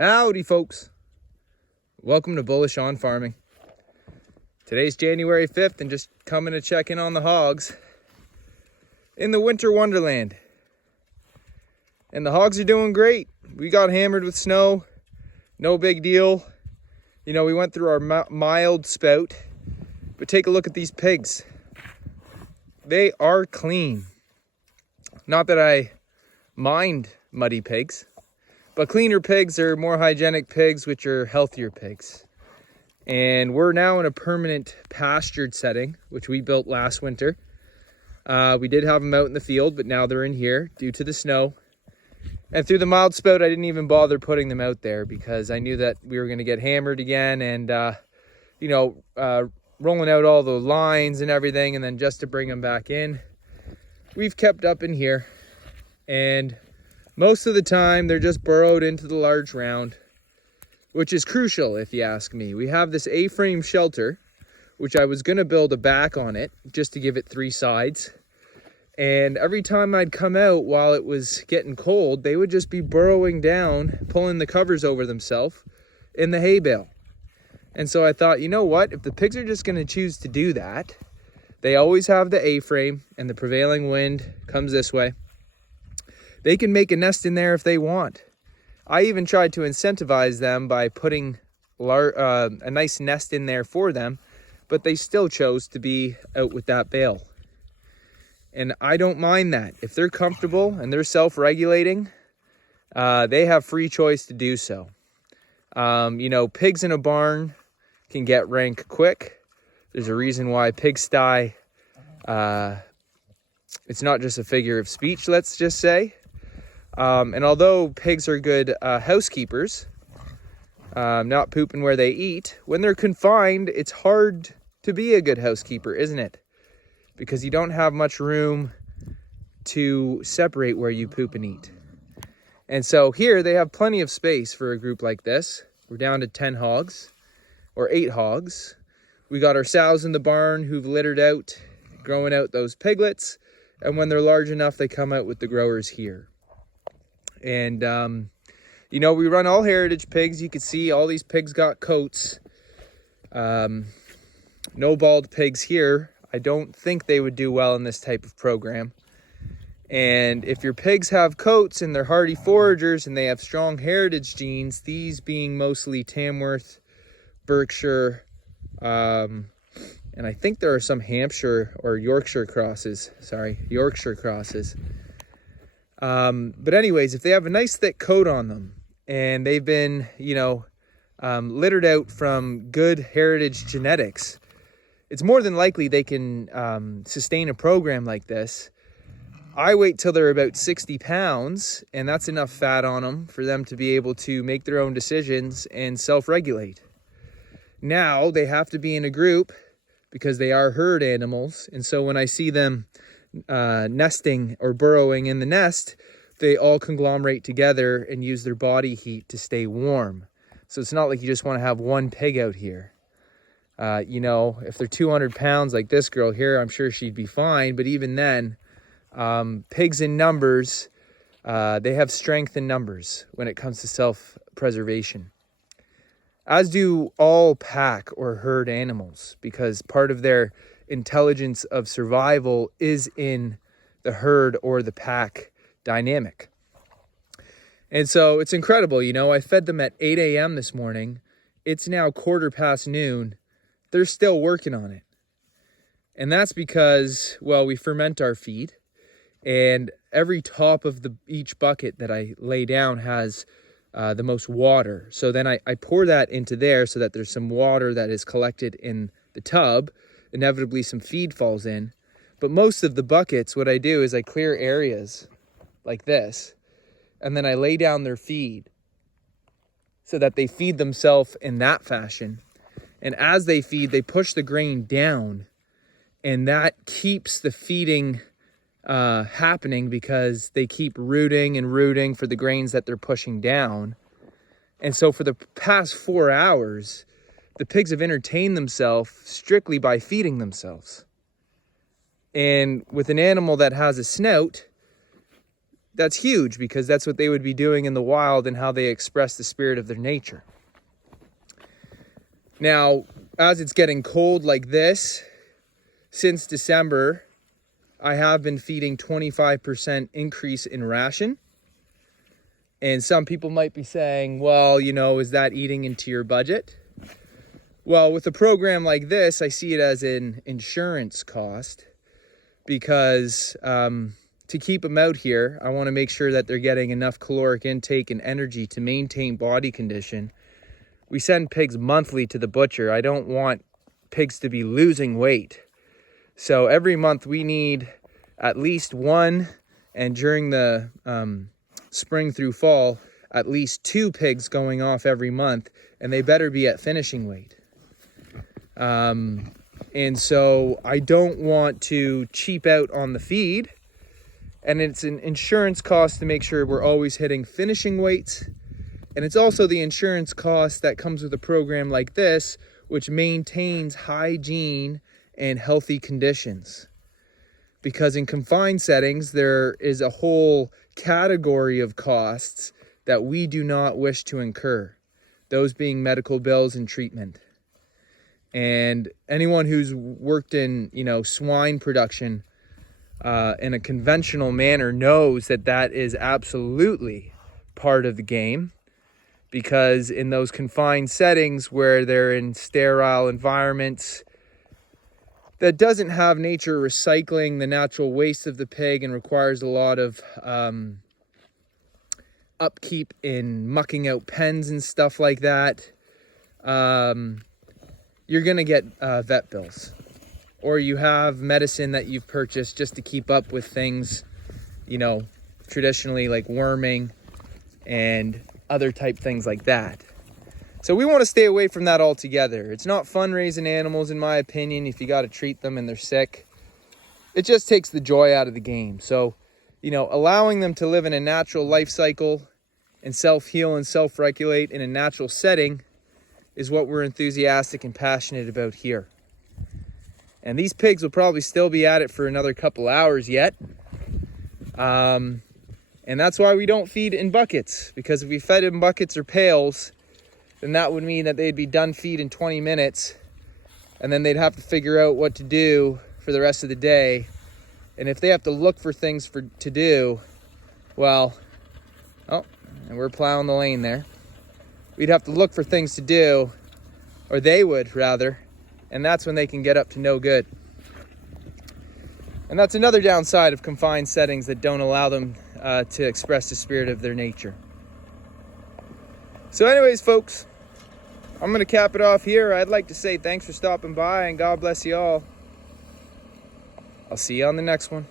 Howdy folks, welcome to Bullish on Farming. Today's January 5th and just coming to check in on the hogs in the winter wonderland. And the hogs are doing great. We got hammered with snow, no big deal. You know, we went through our mild spout, but take a look at these pigs. They are clean. Not that I mind muddy pigs, but cleaner pigs are more hygienic pigs, which are healthier pigs. And we're now in a permanent pastured setting, which we built last winter. We did have them out in the field, but now they're in here due to the snow. And through the mild spout, I didn't even bother putting them out there because I knew that we were going to get hammered again and, rolling out all the lines and everything. And then just to bring them back in, we've kept up in here. And most of the time, they're just burrowed into the large round, which is crucial if you ask me. We have this A-frame shelter, which I was going to build a back on it just to give it 3 sides. And every time I'd come out while it was getting cold, they would just be burrowing down, pulling the covers over themselves in the hay bale. And so I thought, you know what? If the pigs are just going to choose to do that, they always have the A-frame and the prevailing wind comes this way. They can make a nest in there if they want. I even tried to incentivize them by putting a nice nest in there for them, but they still chose to be out with that bale. And I don't mind that. If they're comfortable and they're self-regulating, they have free choice to do so. Pigs in a barn can get rank quick. There's a reason why pigsty, it's not just a figure of speech, let's just say. And although pigs are good housekeepers, not pooping where they eat, when they're confined, it's hard to be a good housekeeper, isn't it? Because you don't have much room to separate where you poop and eat. And so here they have plenty of space for a group like this. We're down to 10 hogs, or 8 hogs. We got our sows in the barn who've littered out, growing out those piglets. And when they're large enough, they come out with the growers here. And, we run all heritage pigs. You can see all these pigs got coats. No bald pigs here. I don't think they would do well in this type of program. And if your pigs have coats and they're hardy foragers and they have strong heritage genes, these being mostly Tamworth, Berkshire, and I think there are some Hampshire or Yorkshire crosses. But anyways, if they have a nice thick coat on them and they've been, littered out from good heritage genetics, it's more than likely they can sustain a program like this. I wait till they're about 60 pounds, and that's enough fat on them for them to be able to make their own decisions and self-regulate. Now, they have to be in a group because they are herd animals, and so when I see them nesting or burrowing in the nest, they all conglomerate together and use their body heat to stay warm. So it's not like you just want to have one pig out here. If they're 200 pounds like this girl here, I'm sure she'd be fine. But even then, pigs in numbers, they have strength in numbers when it comes to self-preservation. As do all pack or herd animals, because part of their intelligence of survival is in the herd or the pack dynamic. And so it's incredible. I fed them at 8 a.m. this morning. It's now noon. They're still working on it. And that's because, we ferment our feed, and every top of each bucket that I lay down has the most water. So then I pour that into there so that there's some water that is collected in the tub. Inevitably some feed falls in. But most of the buckets, what I do is I clear areas like this, and then I lay down their feed so that they feed themselves in that fashion. And as they feed, they push the grain down, and that keeps the feeding happening because they keep rooting for the grains that they're pushing down. And so for the past 4 hours, the pigs have entertained themselves strictly by feeding themselves. And with an animal that has a snout, that's huge, because that's what they would be doing in the wild and how they express the spirit of their nature. Now, as it's getting cold like this, since December, I have been feeding 25% increase in ration. And some people might be saying, well, you know, is that eating into your budget? Well, with a program like this, I see it as an insurance cost, because to keep them out here, I want to make sure that they're getting enough caloric intake and energy to maintain body condition. We send pigs monthly to the butcher. I don't want pigs to be losing weight. So every month we need at least one, and during the spring through fall, at least 2 pigs going off every month, and they better be at finishing weight. And so I don't want to cheap out on the feed, and it's an insurance cost to make sure we're always hitting finishing weights. And it's also the insurance cost that comes with a program like this, which maintains hygiene and healthy conditions. Because in confined settings, there is a whole category of costs that we do not wish to incur, those being medical bills and treatment. And anyone who's worked in, you know, swine production in a conventional manner knows that that is absolutely part of the game, because in those confined settings where they're in sterile environments that doesn't have nature recycling the natural waste of the pig and requires a lot of upkeep in mucking out pens and stuff like that, you're going to get vet bills. Or you have medicine that you've purchased just to keep up with things, you know, traditionally like worming and other type things like that. So we want to stay away from that altogether. It's not fun raising animals, in my opinion, if you got to treat them and they're sick. It just takes the joy out of the game. So, you know, allowing them to live in a natural life cycle and self-heal and self-regulate in a natural setting is what we're enthusiastic and passionate about here. And these pigs will probably still be at it for another couple hours yet. And that's why we don't feed in buckets, because if we fed in buckets or pails, then that would mean that they'd be done feed in 20 minutes, and then they'd have to figure out what to do for the rest of the day. And if they have to look for things to do, well, oh, and we're plowing the lane there. We'd have to look for things to do, or they would rather, and that's when they can get up to no good. And that's another downside of confined settings that don't allow them to express the spirit of their nature. So anyways, folks, I'm going to cap it off here. I'd like to say thanks for stopping by, and God bless you all. I'll see you on the next one.